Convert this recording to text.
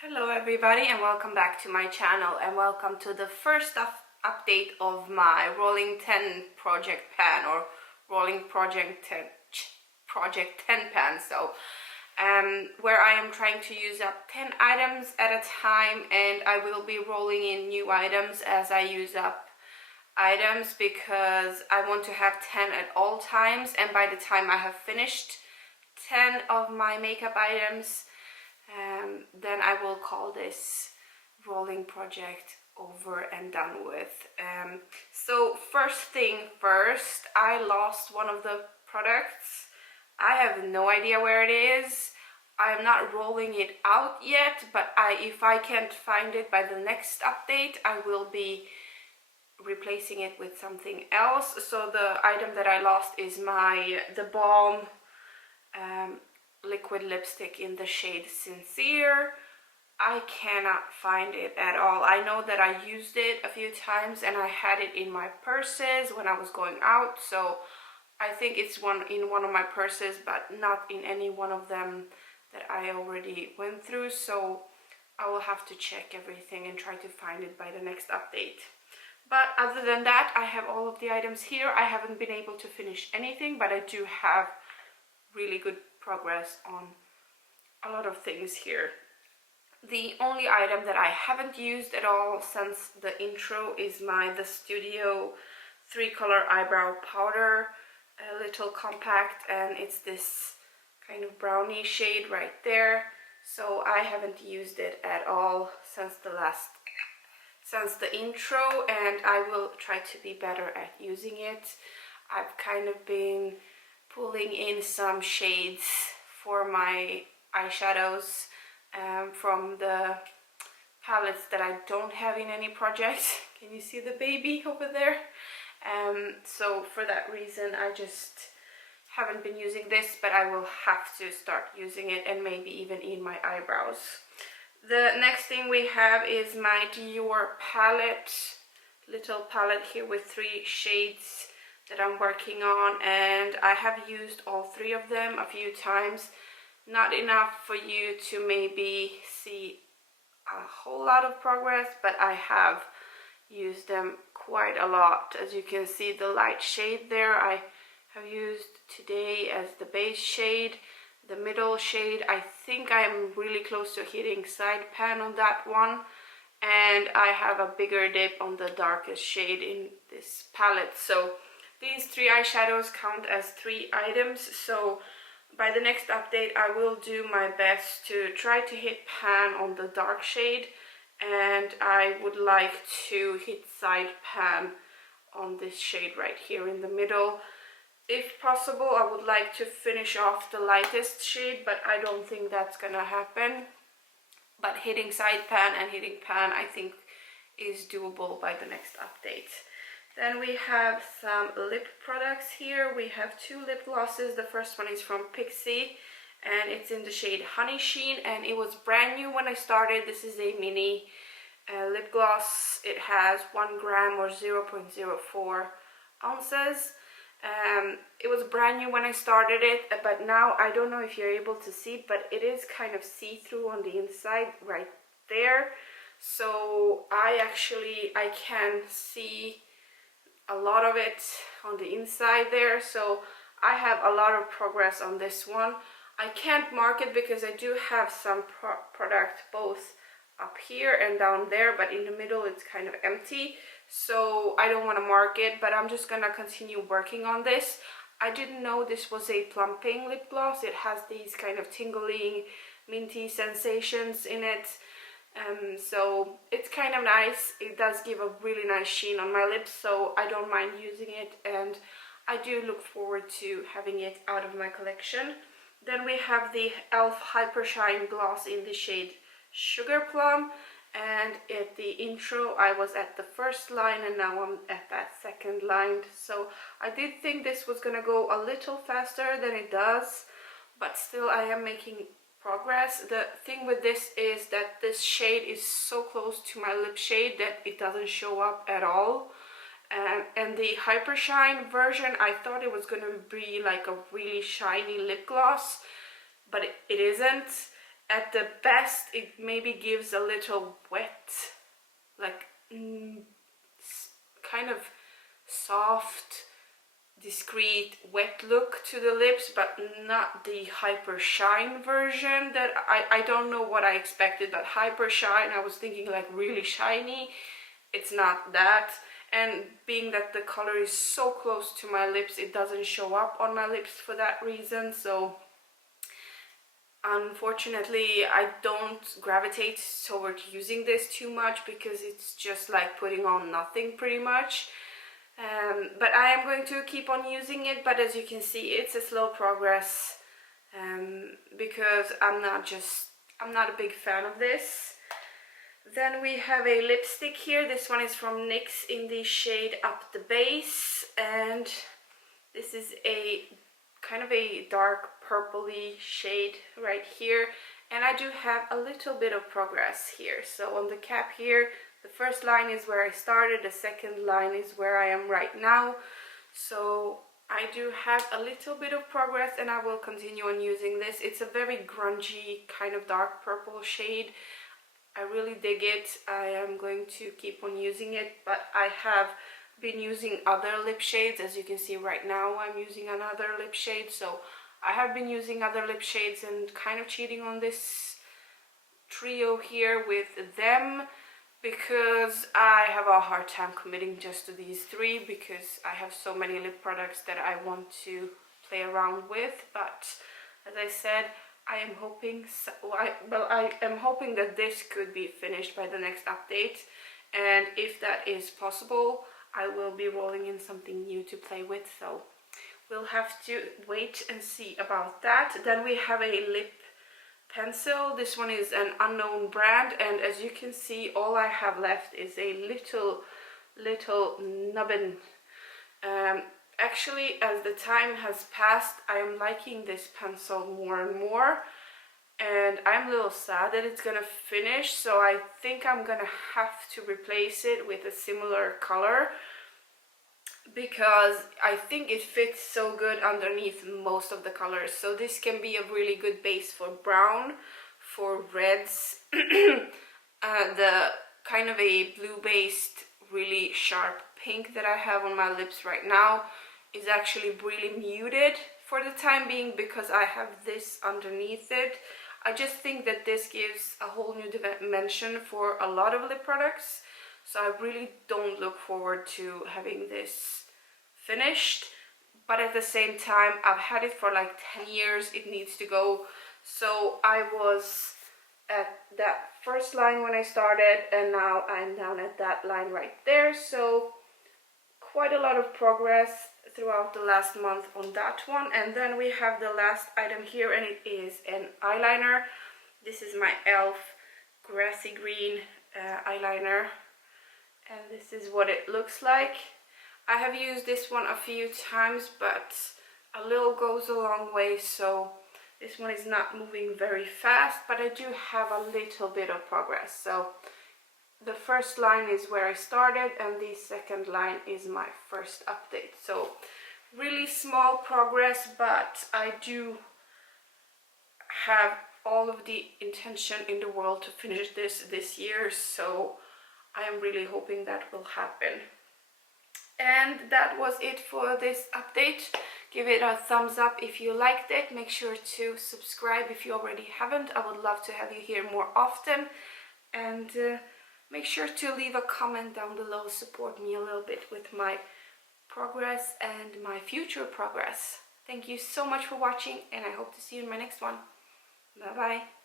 Hello everybody and welcome back to my channel and welcome to the first update of my rolling 10 project pan or rolling project 10 pan. So where I am trying to use up 10 items at a time, and I will be rolling in new items as I use up items because I want to have 10 at all times, and by the time I have finished 10 of my makeup items, then I will call this rolling project over and done with. So first thing first, I lost one of the products. I have no idea where it is. I am not rolling it out yet, but if I can't find it by the next update, I will be replacing it with something else. So the item that I lost is the Balm liquid lipstick in the shade Sincere. I cannot find it at all. I know that I used it a few times and I had it in my purses when I was going out, so I think it's in one of my purses, but not in any one of them that I already went through, so I will have to check everything and try to find it by the next update. But other than that, I have all of the items here. I haven't been able to finish anything, but I do have really good progress on a lot of things here. The only item that I haven't used at all since the intro is the Studio 3-color eyebrow powder, a little compact, and it's this kind of brownie shade right there. So I haven't used it at all since the intro, and I will try to be better at using it. I've kind of been pulling in some shades for my eyeshadows from the palettes that I don't have in any projects. Can you see the baby over there? So for that reason I just haven't been using this, but I will have to start using it, and maybe even in my eyebrows. The next thing we have is my Dior palette, little palette here with 3 shades that I'm working on, and I have used all 3 of them a few times. Not enough for you to maybe see a whole lot of progress, but I have used them quite a lot. As you can see, the light shade there I have used today as the base shade. The middle shade, I think I am really close to hitting side pan on that one, and I have a bigger dip on the darkest shade in this palette. So these 3 eyeshadows count as 3 items, so by the next update I will do my best to try to hit pan on the dark shade, and I would like to hit side pan on this shade right here in the middle. If possible, I would like to finish off the lightest shade, but I don't think that's gonna happen. But hitting side pan and hitting pan, I think, is doable by the next update. Then we have some lip products here. We have 2 lip glosses. The first one is from Pixi, and it's in the shade Honey Sheen, and it was brand new when I started. This is a mini lip gloss. It has 1 gram or 0.04 ounces. It was brand new when I started it, but now I don't know if you're able to see, but it is kind of see-through on the inside right there. So I can see a lot of it on the inside there, so I have a lot of progress on this one. I can't mark it because I do have some product both up here and down there, but in the middle it's kind of empty, so I don't want to mark it, but I'm just gonna continue working on this. I didn't know this was a plumping lip gloss. It has these kind of tingling, minty sensations in it. So it's kind of nice. It does give a really nice sheen on my lips, so I don't mind using it, and I do look forward to having it out of my collection. Then we have the e.l.f. Hyper Shine Gloss in the shade Sugar Plum, and at the intro I was at the first line and now I'm at that second line, so I did think this was gonna go a little faster than it does, but still I am making progress. The thing with this is that this shade is so close to my lip shade that it doesn't show up at all, and the Hyper Shine version, I thought it was going to be like a really shiny lip gloss, but it isn't. At the best, it maybe gives a little wet, like kind of soft, discreet, wet look to the lips, but not the hyper shine version that I don't know what I expected, but hyper shine, I was thinking like really shiny. It's not that. And being that the color is so close to my lips, it doesn't show up on my lips for that reason. So unfortunately, I don't gravitate toward using this too much because it's just like putting on nothing pretty much. But I am going to keep on using it, but as you can see, it's a slow progress because I'm not a big fan of this. Then we have a lipstick here. This one is from NYX in the shade Up the Base, and this is a kind of a dark purpley shade right here, and I do have a little bit of progress here. So on the cap here, the first line is where I started, the second line is where I am right now. So I do have a little bit of progress, and I will continue on using this. It's a very grungy kind of dark purple shade. I really dig it. I am going to keep on using it, but I have been using other lip shades. As you can see right now, I'm using another lip shade. So I have been using other lip shades and kind of cheating on this trio here with them because I have a hard time committing just to these three because I have so many lip products that I want to play around with. But as I said, I am hoping I am hoping that this could be finished by the next update, and if that is possible, I will be rolling in something new to play with, so we'll have to wait and see about that. Then we have a lip pencil. This one is an unknown brand, and as you can see, all I have left is a little nubbin. Actually, as the time has passed, I am liking this pencil more and more, and I'm a little sad that it's gonna finish, so I think I'm gonna have to replace it with a similar color because I think it fits so good underneath most of the colors. So this can be a really good base for brown, for reds, the kind of a blue-based, really sharp pink that I have on my lips right now is actually really muted for the time being because I have this underneath it. I just think that this gives a whole new dimension for a lot of lip products, so I really don't look forward to having this finished. But at the same time, I've had it for like 10 years, it needs to go. So I was at that first line when I started, and now I'm down at that line right there. So quite a lot of progress throughout the last month on that one. And then we have the last item here, and it is an eyeliner. This is my e.l.f. Grassy Green eyeliner, and this is what it looks like. I have used this one a few times, but a little goes a long way, so this one is not moving very fast, but I do have a little bit of progress. So the first line is where I started, and the second line is my first update. So really small progress, but I do have all of the intention in the world to finish this year, so I am really hoping that will happen. And that was it for this update. Give it a thumbs up if you liked it. Make sure to subscribe if you already haven't. I would love to have you here more often. And make sure to leave a comment down below. Support me a little bit with my progress and my future progress. Thank you so much for watching, and I hope to see you in my next one. Bye bye.